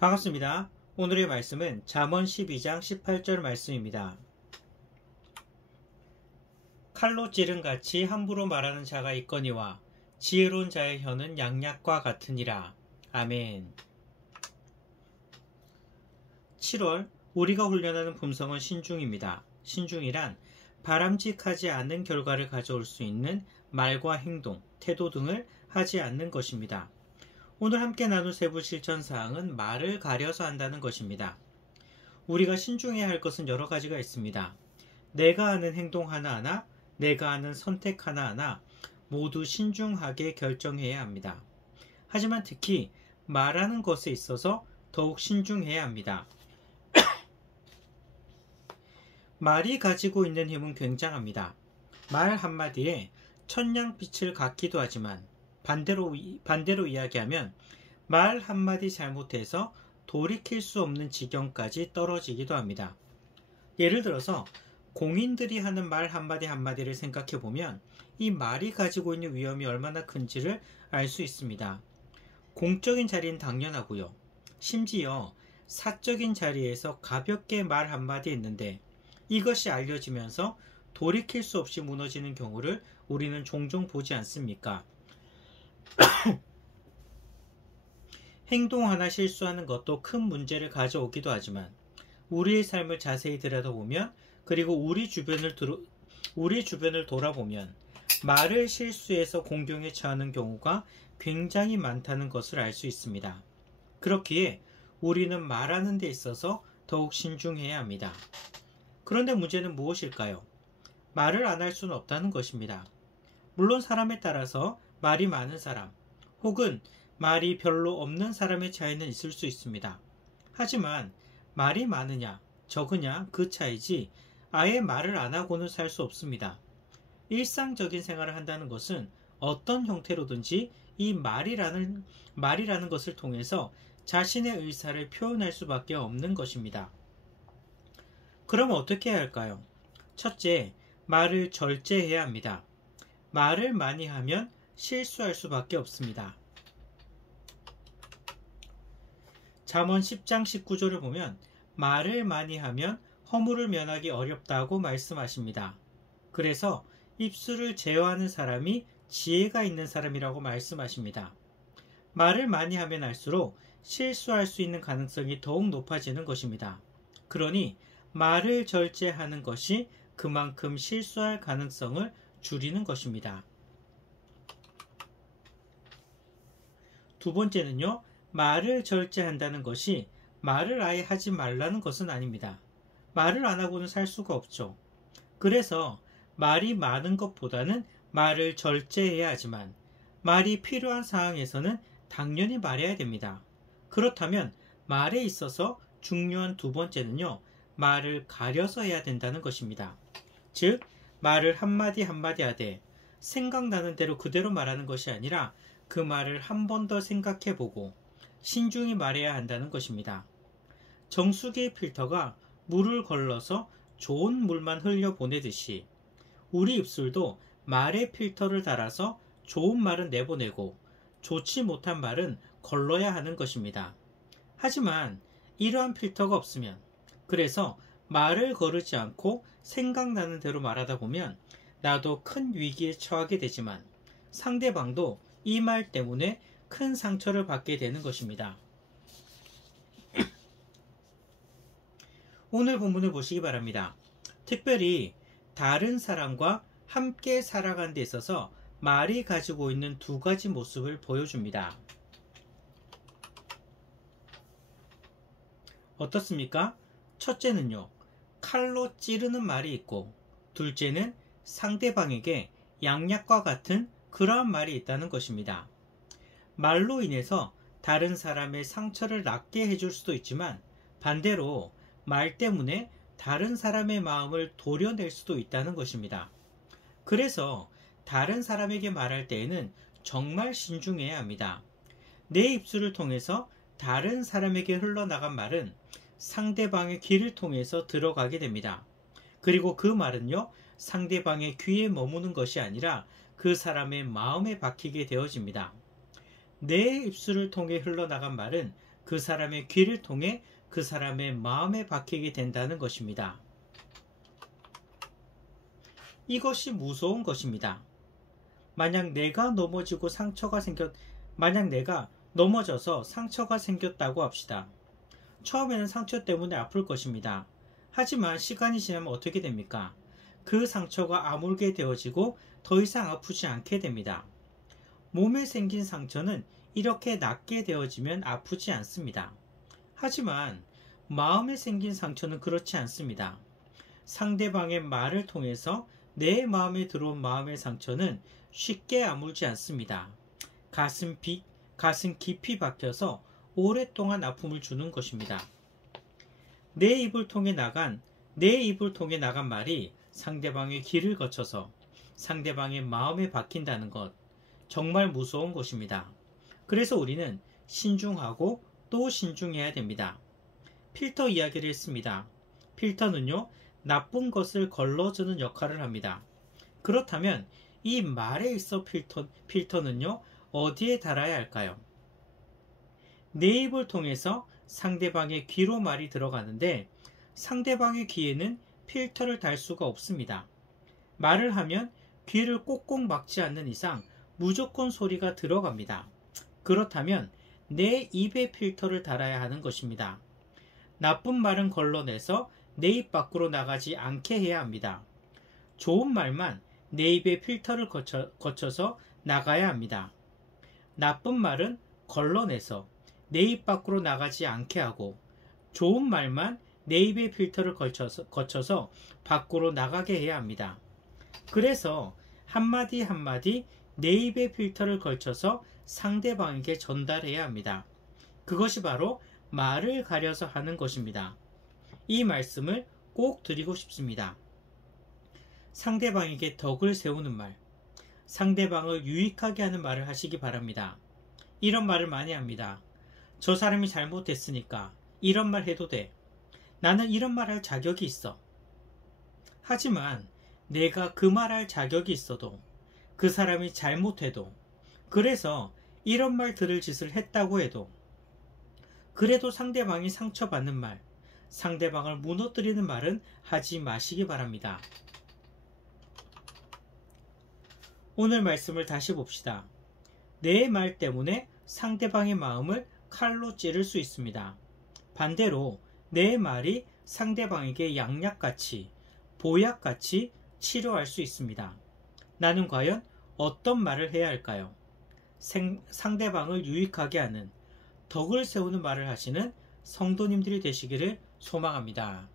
반갑습니다. 오늘의 말씀은 잠언 12장 18절 말씀입니다. 칼로 찌른 같이 함부로 말하는 자가 있거니와 지혜로운 자의 혀는 양약과 같으니라. 아멘. 7월 우리가 훈련하는 품성은 신중입니다. 신중이란 바람직하지 않은 결과를 가져올 수 있는 말과 행동, 태도 등을 하지 않는 것입니다. 오늘 함께 나눌 세부 실천사항은 말을 가려서 한다는 것입니다. 우리가 신중해야 할 것은 여러 가지가 있습니다. 내가 하는 행동 하나하나, 내가 하는 선택 하나하나 모두 신중하게 결정해야 합니다. 하지만 특히 말하는 것에 있어서 더욱 신중해야 합니다. 말이 가지고 있는 힘은 굉장합니다. 말 한마디에 천냥빛을 갖기도 하지만 반대로 이야기하면 말 한마디 잘못해서 돌이킬 수 없는 지경까지 떨어지기도 합니다. 예를 들어서 공인들이 하는 말 한마디 한마디를 생각해 보면 이 말이 가지고 있는 위험이 얼마나 큰지를 알 수 있습니다. 공적인 자리는 당연하고요. 심지어 사적인 자리에서 가볍게 말 한마디 했는데 이것이 알려지면서 돌이킬 수 없이 무너지는 경우를 우리는 종종 보지 않습니까? 행동 하나 실수하는 것도 큰 문제를 가져오기도 하지만 우리의 삶을 자세히 들여다보면 그리고 우리 주변을 돌아보면 말을 실수해서 공경에 처하는 경우가 굉장히 많다는 것을 알 수 있습니다. 그렇기에 우리는 말하는 데 있어서 더욱 신중해야 합니다. 그런데 문제는 무엇일까요? 말을 안 할 수는 없다는 것입니다. 물론 사람에 따라서 말이 많은 사람 혹은 말이 별로 없는 사람의 차이는 있을 수 있습니다. 하지만 말이 많으냐 적으냐 그 차이지 아예 말을 안 하고는 살 수 없습니다. 일상적인 생활을 한다는 것은 어떤 형태로든지 이 말이라는 것을 통해서 자신의 의사를 표현할 수밖에 없는 것입니다. 그럼 어떻게 해야 할까요? 첫째, 말을 절제해야 합니다. 말을 많이 하면 실수할 수밖에 없습니다. 잠언 10장 19절을 보면 말을 많이 하면 허물을 면하기 어렵다고 말씀하십니다. 그래서 입술을 제어하는 사람이 지혜가 있는 사람이라고 말씀하십니다. 말을 많이 하면 할수록 실수할 수 있는 가능성이 더욱 높아지는 것입니다. 그러니 말을 절제하는 것이 그만큼 실수할 가능성을 줄이는 것입니다. 두 번째는요, 말을 절제한다는 것이 말을 아예 하지 말라는 것은 아닙니다. 말을 안 하고는 살 수가 없죠. 그래서 말이 많은 것보다는 말을 절제해야 하지만 말이 필요한 상황에서는 당연히 말해야 됩니다. 그렇다면 말에 있어서 중요한 두 번째는요, 말을 가려서 해야 된다는 것입니다. 즉, 말을 한마디 한마디 하되 생각나는 대로 그대로 말하는 것이 아니라 그 말을 한 번 더 생각해보고 신중히 말해야 한다는 것입니다. 정수기의 필터가 물을 걸러서 좋은 물만 흘려보내듯이 우리 입술도 말의 필터를 달아서 좋은 말은 내보내고 좋지 못한 말은 걸러야 하는 것입니다. 하지만 이러한 필터가 없으면 그래서 말을 거르지 않고 생각나는 대로 말하다 보면 나도 큰 위기에 처하게 되지만 상대방도 이 말 때문에 큰 상처를 받게 되는 것입니다. 오늘 본문을 보시기 바랍니다. 특별히 다른 사람과 함께 살아가는 데 있어서 말이 가지고 있는 두 가지 모습을 보여줍니다. 어떻습니까? 첫째는요, 칼로 찌르는 말이 있고 둘째는 상대방에게 양약과 같은 그러한 말이 있다는 것입니다. 말로 인해서 다른 사람의 상처를 낫게 해줄 수도 있지만 반대로 말 때문에 다른 사람의 마음을 도려낼 수도 있다는 것입니다. 그래서 다른 사람에게 말할 때에는 정말 신중해야 합니다. 내 입술을 통해서 다른 사람에게 흘러나간 말은 상대방의 귀를 통해서 들어가게 됩니다. 그리고 그 말은요, 상대방의 귀에 머무는 것이 아니라 그 사람의 마음에 박히게 되어집니다. 내 입술을 통해 흘러나간 말은 그 사람의 귀를 통해 그 사람의 마음에 박히게 된다는 것입니다. 이것이 무서운 것입니다. 만약 내가 넘어져서 상처가 생겼다고 합시다. 처음에는 상처 때문에 아플 것입니다. 하지만 시간이 지나면 어떻게 됩니까? 그 상처가 아물게 되어지고 더 이상 아프지 않게 됩니다. 몸에 생긴 상처는 이렇게 낫게 되어지면 아프지 않습니다. 하지만 마음에 생긴 상처는 그렇지 않습니다. 상대방의 말을 통해서 내 마음에 들어온 마음의 상처는 쉽게 아물지 않습니다. 가슴 깊이 박혀서 오랫동안 아픔을 주는 것입니다. 내 입을 통해 나간 말이 상대방의 귀를 거쳐서 상대방의 마음에 박힌다는 것, 정말 무서운 것입니다. 그래서 우리는 신중하고 또 신중해야 됩니다. 필터 이야기를 했습니다. 필터는요, 나쁜 것을 걸러주는 역할을 합니다. 그렇다면 이 말에 있어 필터는요, 어디에 달아야 할까요? 내 입을 통해서 상대방의 귀로 말이 들어가는데 상대방의 귀에는 필터를 달 수가 없습니다. 말을 하면 귀를 꼭꼭 막지 않는 이상 무조건 소리가 들어갑니다. 그렇다면 내 입에 필터를 달아야 하는 것입니다. 나쁜 말은 걸러내서 내 입 밖으로 나가지 않게 해야 합니다. 좋은 말만 내 입에 필터를 거쳐서 나가야 합니다. 나쁜 말은 걸러내서 내 입 밖으로 나가지 않게 하고 좋은 말만 내 입에 필터를 거쳐서 밖으로 나가게 해야 합니다. 그래서 한마디 한마디 내 입에 필터를 걸쳐서 상대방에게 전달해야 합니다. 그것이 바로 말을 가려서 하는 것입니다. 이 말씀을 꼭 드리고 싶습니다. 상대방에게 덕을 세우는 말, 상대방을 유익하게 하는 말을 하시기 바랍니다. 이런 말을 많이 합니다. 저 사람이 잘못했으니까 이런 말 해도 돼. 나는 이런 말 할 자격이 있어. 하지만 내가 그 말 할 자격이 있어도 그 사람이 잘못해도 그래서 이런 말 들을 짓을 했다고 해도 그래도 상대방이 상처받는 말, 상대방을 무너뜨리는 말은 하지 마시기 바랍니다. 오늘 말씀을 다시 봅시다. 내 말 때문에 상대방의 마음을 칼로 찌를 수 있습니다. 반대로 내 말이 상대방에게 양약같이, 보약같이 치료할 수 있습니다. 나는 과연 어떤 말을 해야 할까요? 상대방을 유익하게 하는, 덕을 세우는 말을 하시는 성도님들이 되시기를 소망합니다.